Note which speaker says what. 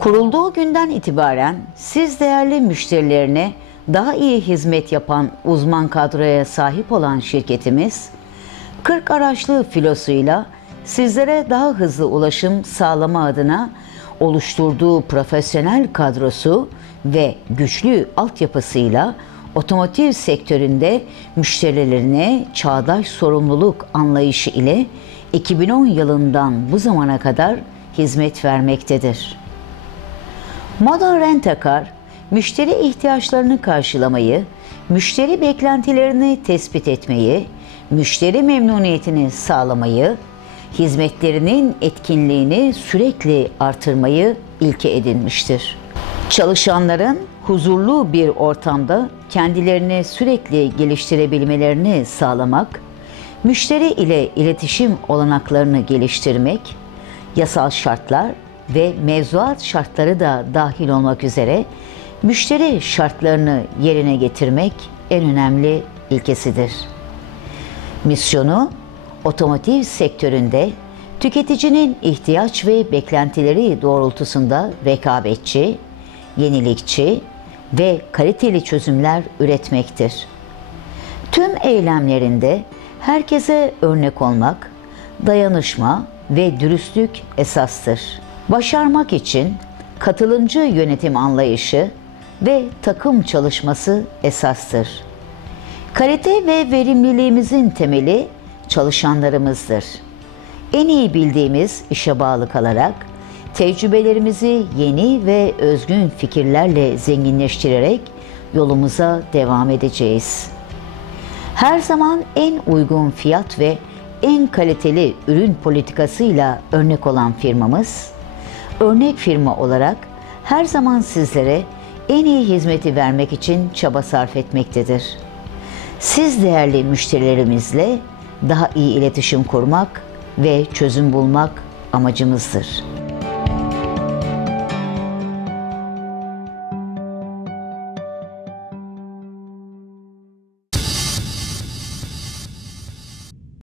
Speaker 1: Kurulduğu günden itibaren siz değerli müşterilerine daha iyi hizmet yapan uzman kadroya sahip olan şirketimiz 40 araçlı filosuyla sizlere daha hızlı ulaşım sağlama adına oluşturduğu profesyonel kadrosu ve güçlü altyapısıyla otomotiv sektöründe müşterilerine çağdaş sorumluluk anlayışı ile 2010 yılından bu zamana kadar hizmet vermektedir. Modern Rent-A-Car, müşteri ihtiyaçlarını karşılamayı, müşteri beklentilerini tespit etmeyi, müşteri memnuniyetini sağlamayı, hizmetlerinin etkinliğini sürekli artırmayı ilke edinmiştir. Çalışanların huzurlu bir ortamda kendilerini sürekli geliştirebilmelerini sağlamak, müşteri ile iletişim olanaklarını geliştirmek, yasal şartlar ve mevzuat şartları da dahil olmak üzere müşteri şartlarını yerine getirmek en önemli ilkesidir. Misyonu otomotiv sektöründe tüketicinin ihtiyaç ve beklentileri doğrultusunda rekabetçi, yenilikçi ve kaliteli çözümler üretmektir. Tüm eylemlerinde herkese örnek olmak, dayanışma ve dürüstlük esastır. Başarmak için katılımcı yönetim anlayışı ve takım çalışması esastır. Kalite ve verimliliğimizin temeli çalışanlarımızdır. En iyi bildiğimiz işe bağlı kalarak tecrübelerimizi yeni ve özgün fikirlerle zenginleştirerek yolumuza devam edeceğiz. Her zaman en uygun fiyat ve en kaliteli ürün politikasıyla örnek olan firmamız, örnek firma olarak her zaman sizlere en iyi hizmeti vermek için çaba sarf etmektedir. Siz değerli müşterilerimizle daha iyi iletişim kurmak ve çözüm bulmak amacımızdır.